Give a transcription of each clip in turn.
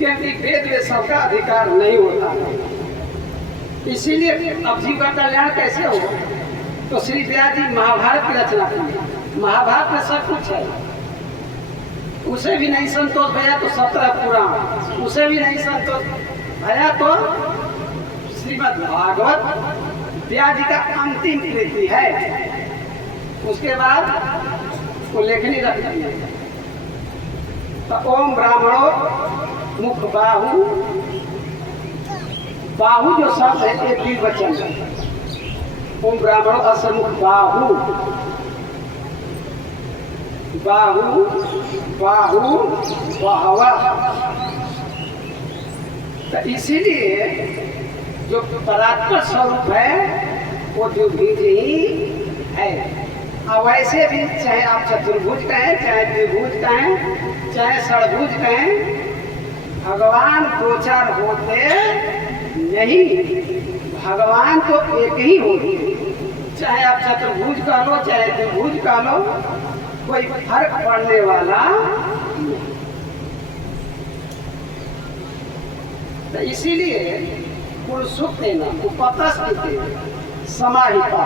क्योंकि वेद में सबका अधिकार नहीं होता है, इसीलिए अब जीव का कल्याण कैसे हो। तो श्री व्यास जी महाभारत की रचना की। महाभारत में सब कुछ है, उसे भी नहीं संतोष भया तो 17 पुराण, उसे भी नहीं संतोष भया तो श्रीमद् भागवत व्यास जी का अंतिम कृति है। उसके बाद वो लेखनी रख दी है। तो ओम ब्राह्मणों मुख बाहु, बाहु जो शब्द है एक द्विवचन है। ओम ब्राह्मणों असल मुख बाहु, बाहु बाहु बाहवा। तो इसीलिए जो परात्पर स्वरूप है वो द्विभुज ही है। अब वैसे भी चाहे आप चतुर्भुज कहें, चाहे द्विभुज कहें, चाहे षड्भुज कहें, भगवान दो चार होते नहीं, भगवान तो एक ही होते। चाहे आप चतुर्भुज कह लो, चाहे द्विभुज कह लो, कोई फर्क पड़ने वाला नहीं। तो इसीलिए पुरुषोत्ते न उपतस्थिते समाहिता।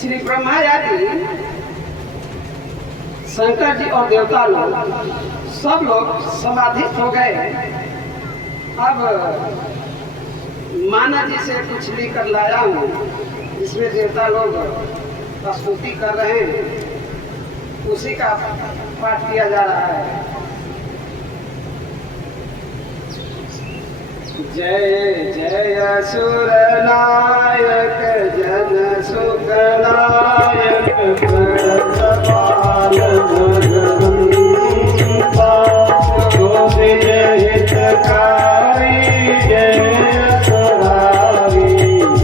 श्री ब्रह्मा आदि शंकर जी और देवता लोग सब लोग समाधित हो गए। अब माना जी से कुछ लेकर लाया हूँ, इसमें देवता लोग स्तुति कर रहे हैं, उसी का पाठ किया जा रहा है। जय जय असुर नायक जन सुखनायक प्रणतपाल भगवंता गोविंद हितकारी जय असुरारी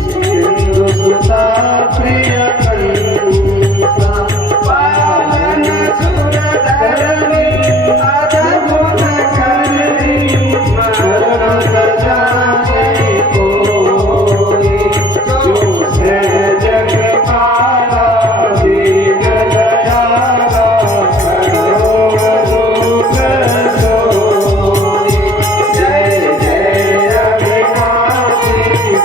सिंधु सुता प्रिय कंता पालन सुर धरणी अद्भुत करणी मरण जाने कोई जो से जग पाला दीन दयाला करो रूप सोई। जय जय अविनाशी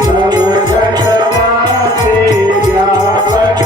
सब जगवासी व्यापक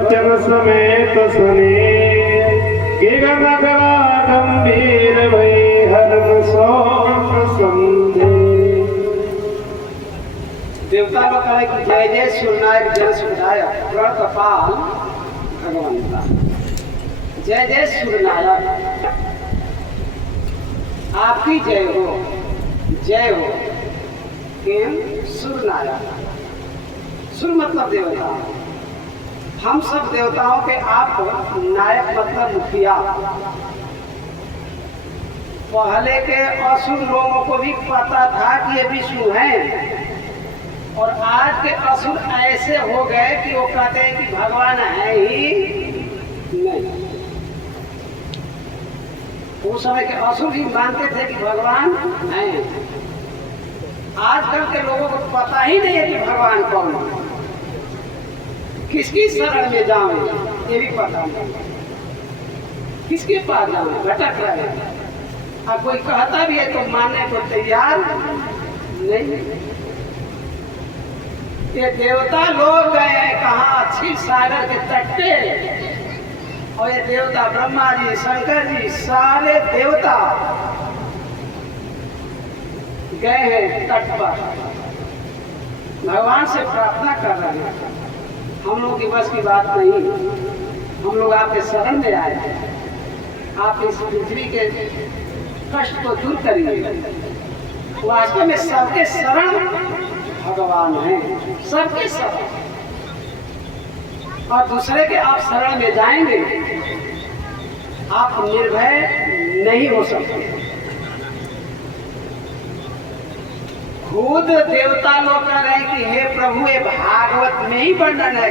परमानंद समेत सुने कि गंगा गंभीर भई हरम सोम संधे। देवता लोग कहे कि जय जय सूर्यनायक जन सुधायक प्रण कपाल जय जय सूर्यनारायण, आपकी जय हो, जय हो। केम सूर्यनारायण, सूर्य मतलब देवता, हम सब देवताओं के आप नायक मतलब मुखिया। पहले के असुर लोगों को भी पता था कि ये विष्णु हैं, और आज के असुर ऐसे हो गए कि वो कहते हैं कि भगवान है ही नहीं। उस समय के असुर भी मानते थे कि भगवान हैं। आजकल के लोगों को पता ही नहीं है कि भगवान कौन है, किसकी शरण में जाएं ये भी पता नहीं, किसके पास जाएं, भटक रहे हैं। अब कोई कहता भी है तो मानने को तैयार नहीं। ये देवता लोग गए हैं कहाँ, क्षीर सागर के तट पे, और ये देवता ब्रह्मा जी, शंकर जी, सारे देवता गए हैं तट पर, भगवान से प्रार्थना कर रहे हैं। हम लोग की बस की बात नहीं, हम लोग आपके शरण में आए हैं। आप इस पृथ्वी के कष्ट को दूर करिए। वास्तव में सबके शरण भगवान हैं, सबके शरण, और दूसरे के आप शरण में जाएंगे, आप निर्भय नहीं हो सकते। खुद देवता लोग कह रहे हैं कि हे प्रभु, ये भागवत में ही वर्णन है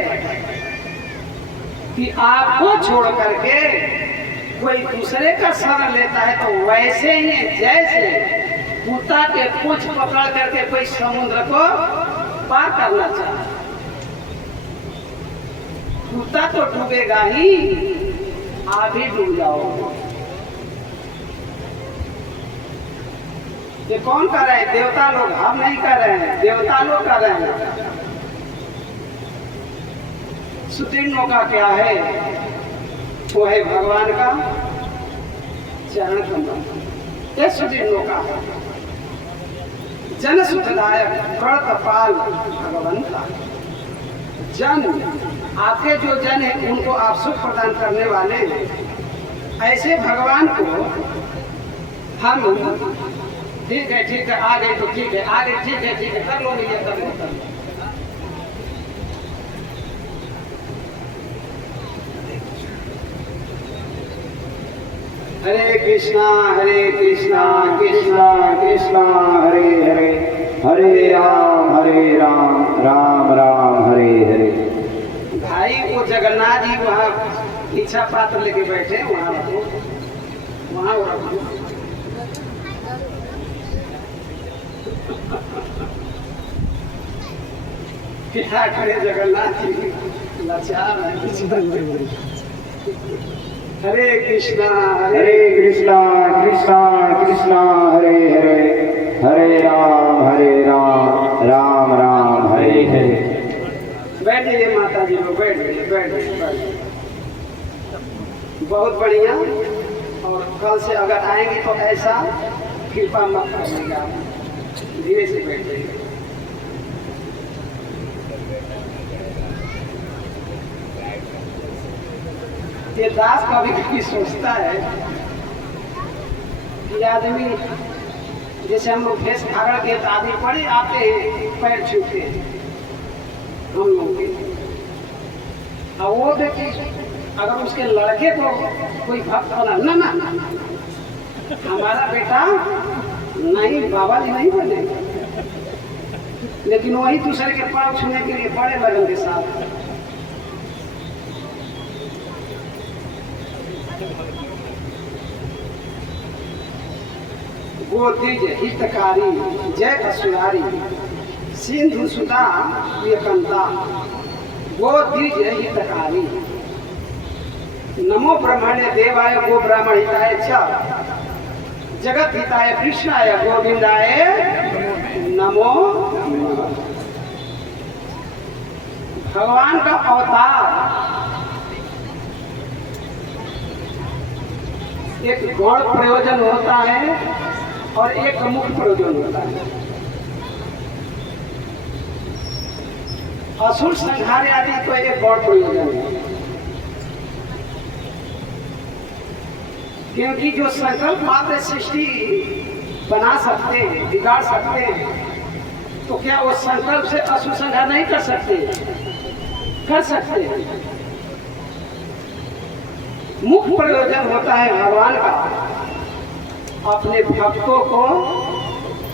कि आपको छोड़ करके कोई दूसरे का शरण लेता है तो वैसे ही जैसे कुत्ता के पूंछ पकड़ करके कोई समुद्र को पार करना चाहे। कुत्ता तो डूबेगा ही, आप भी डूब जाओ। ये कौन कर रहे हैं? देवता लोग, हम नहीं कर रहे हैं, देवता लोग कर रहे हैं। सुतीर्णों का क्या है? वो है भगवान का चरण कमल। ये सुतीर्णों का जन सुखदायक प्रणतपाल भगवंता। जन, आपके जो जन है उनको आप सुख प्रदान करने वाले हैं। ऐसे भगवान को हम ठीक है आ गए तो ठीक है, आ गए ठीक है कर लो, नहीं कर लो। हरे कृष्णा कृष्णा कृष्णा हरे हरे, हरे राम राम राम हरे हरे। भाई वो जगन्नाथ जी वहाँ इच्छा पात्र लेके बैठे, वहाँ रखो, वहाँ रखो। क्या करे जगन्नाथ जी, लाचार है। हरे कृष्णा कृष्णा कृष्णा हरे हरे, हरे राम राम हरे हरे। बैठिए माता जी लोग, बैठिए। बहुत बढ़िया। और कल से अगर आएंगे तो ऐसा कृपा मत करिएगा, धीरे से बैठिए। ये दास कभी कभी सोचता है कि आदमी, जैसे हम लोग भेष धारण के आदमी पड़े आते हैं, पैर छूते हैं हम लोग के, और वो देखिए अगर उसके लड़के को कोई भक्त बना, ना हमारा बेटा नहीं, बाबा जी नहीं बने, लेकिन वही दूसरे के पाँव छूने के लिए बड़े लगन के साथ। गोदीज हितकारी जय असुरारी, सिंधु सुधा प्रियकंता, गोदीज हितकारी। नमो ब्रह्मण्य देवाय गो ब्राह्मण हिताय च, जगत हिताय कृष्णाय गोविंदाय नमो। भगवान का अवतार एक गौण प्रयोजन होता है और एक मुख्य प्रयोजन होता है। असुर संहार आदि तो एक गौण प्रयोजन है, क्योंकि जो संकल्प मात्र सृष्टि बना सकते हैं, बिगाड़ सकते हैं, तो क्या वो संकल्प से असुर संहार नहीं कर सकते? कर सकते हैं। मुख्य प्रयोजन होता है भगवान का अपने भक्तों को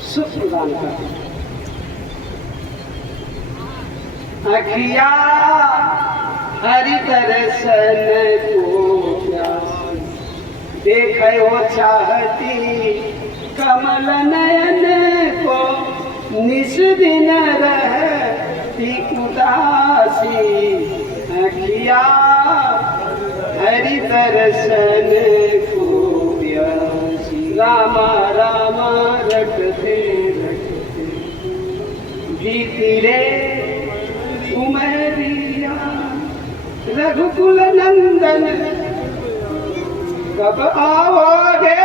सुख प्रदान करना। अखिया हरि दर्शन को प्यास देखो चाहती कमल नयन को निस दिन रहती उदासी। अखिया हरि दर्शन को प्यासी रामा रामा रटते रटते बीती रे उमरिया रघुकुल नंदन कब आओगे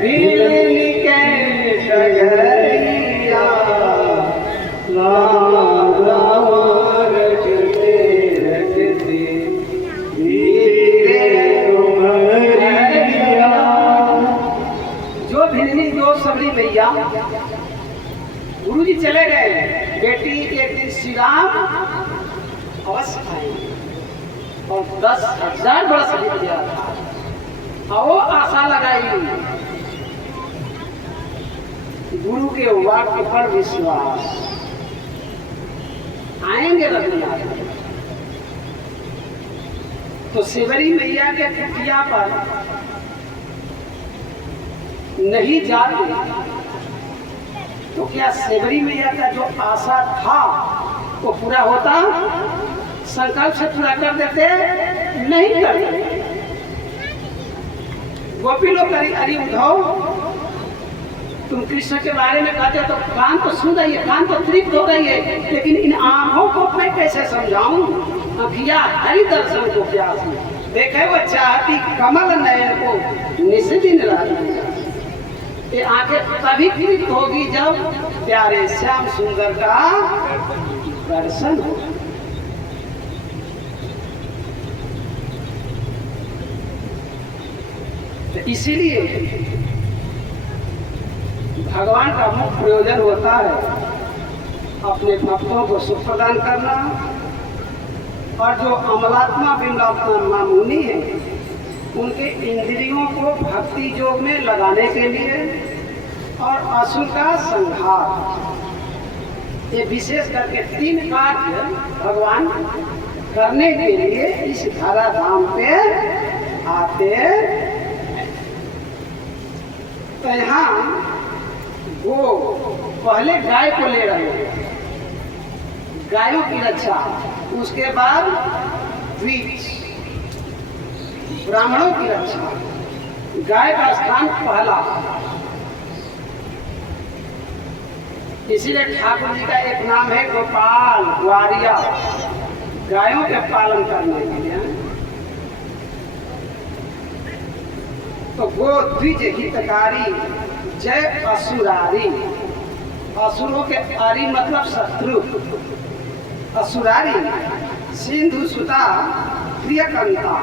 भीलनी के डगरिया। राम राम रटते रटते धीरे उमरिया। जो भिलनी जो सबरी मैया गुरु जी चले गए, बेटी एक दिन श्री राम अवश्य आएंगे और 10,000 बरस बीत गया था। वो आशा लगाई गुरु के वाक्य पर विश्वास, आएंगे रघुनाथ। तो शिवरी मैया के कुटिया पर नहीं जाते तो क्या शिवरी मैया का जो आशा था वो पूरा होता? संकल्प से पूरा कर देते? नहीं करते। गोपी लोग करी अरे उद्धव, तुम कृष्ण के बारे में कहते हो तो कान तो सुन रही है, कान तो तृप्त हो रही है, लेकिन इन आंखों को मैं कैसे समझाऊं? अखिया हरि दर्शन को प्यास देखे वो चाहती कमल नयन को निस दिन रहती। ये आंखें तभी तृप्त होगी जब प्यारे श्याम सुंदर का दर्शन हो। तो इसीलिए भगवान का मुख्य प्रयोजन होता है अपने भक्तों को सुख प्रदान करना, और जो अमलात्मा बिमलात्मा मामूनी है उनके इंद्रियों को भक्ति योग में लगाने के लिए और असुर का संहार, ये विशेष करके 3 कार्य भगवान करने के लिए इस धरा धाम पे आते। तो यहाँ वो पहले गाय को ले रहे हैं, गायों की रक्षा, उसके बाद द्विज ब्राह्मणों की रक्षा। गाय का स्थान पहला, इसीलिए ठाकुर जी का एक नाम है गोपाल ग्वारिया, गायों के पालन करने के लिए। तो गो द्विज हितकारी जय असुरारी, असुरों के आरी मतलब शत्रु, असुरारी सिंधु सुता प्रियकंता।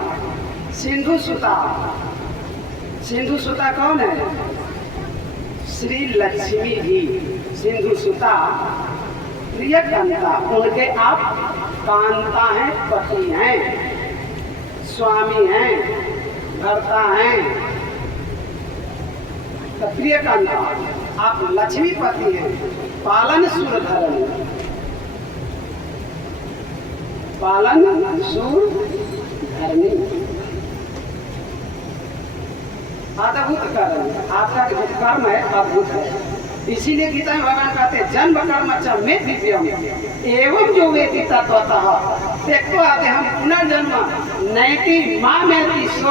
सिंधु सुता, सिंधु सुता कौन है? श्री लक्ष्मी जी सिंधु सुता प्रियकंता, उनके आप कांता हैं, पति हैं, स्वामी हैं, भर्ता हैं। तो प्रियकंता आप लक्ष्मीपति हैं, पालन सुर धर्म, पालन सुर धर्मी, अद्भुत कर्म। आपका जो कर्म है अद्भुत है। इसीलिए गीता में भगवान कहते हैं जन्म कर्म च मे दिव्यम एवं जो वेति तत्वतः। देखो आते हम पुनर्जन्म नैति मां में सो